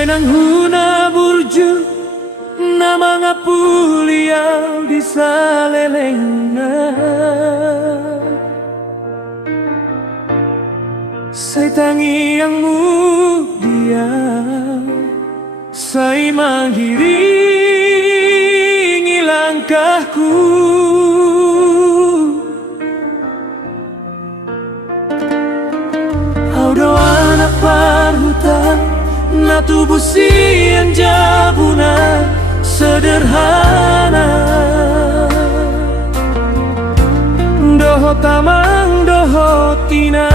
Sai nang huna burju nama ngapuliau di salelengna. Sai tangi yang mulia, sai mengiringi langkahku. Au doa anak parhutan na tubuh sian jabuna sederhana. Doho tamang doho tina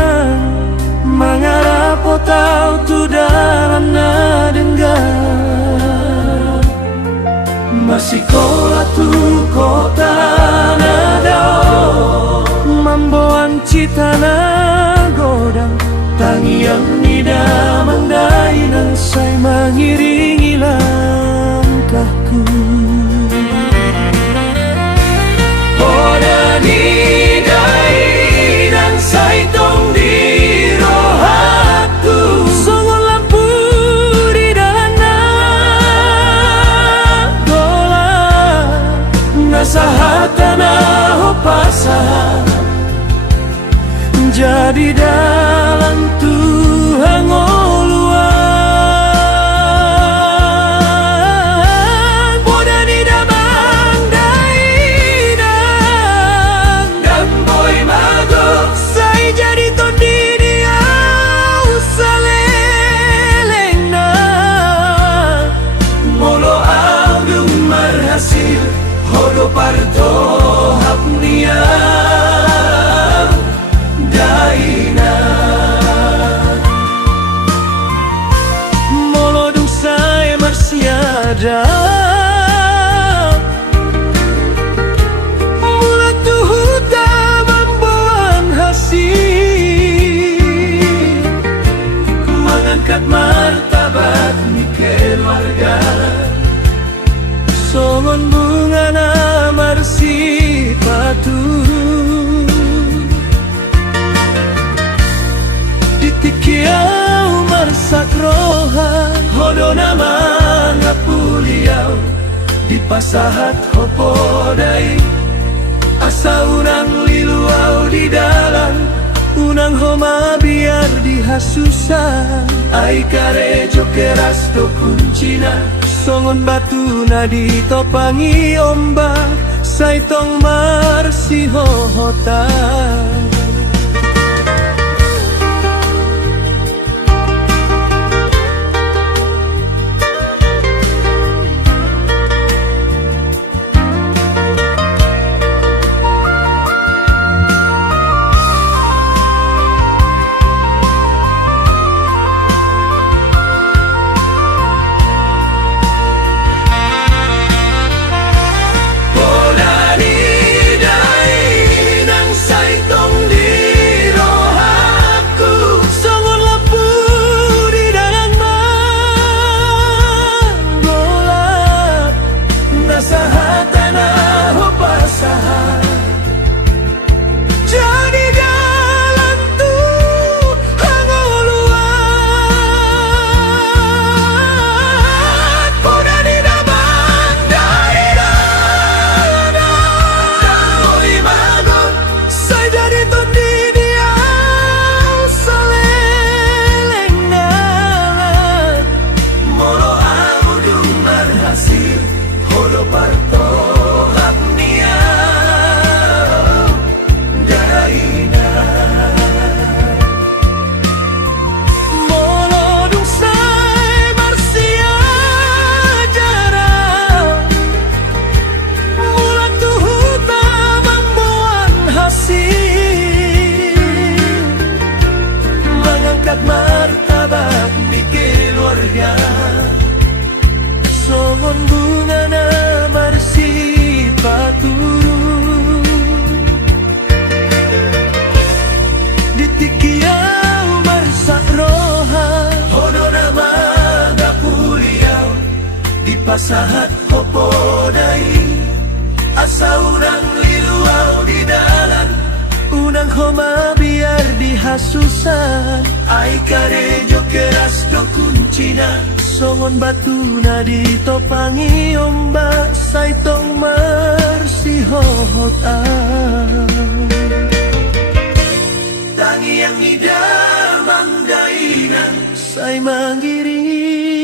mengharap tau tu dalam nadengar. Masih kola tu kota nadao mamboan citana godang tangi yang nida mandai nan sai mengiringi langkahku. Oda nidai dan sai tong di rohatu songon lampu di dana dola ngasahatana hopasa jadi dalam Tuhan ngoluan boda di damang daidang dan boy magok sai jadi tondi dia usalelengna molo agung marhasil hodo parto hapnia daina molodung saya marsiada mula tuhuta membuang hasil mengangkat martabat ni keluarga songon bunga na marsipatu Kiau marsak roha hodo nama ngapuliau di pasahat hopodai asa unang liluau di dalam unang homa biar dihasusan ai karejo keras to kuncina songon batu na ditopangi ombak sai tong marsi hohota. Martabat di keluarga songon bunga na marsipaturu ditikiau marsak roha hodo nama ngapuliau di pasahat hopodai asa urang liluau di dalam unang homa biar dihasusan ai karejo keras do kuncina songon batu na ditopangi ombak saitong marsihot tangi yang idamang dainan say manggiri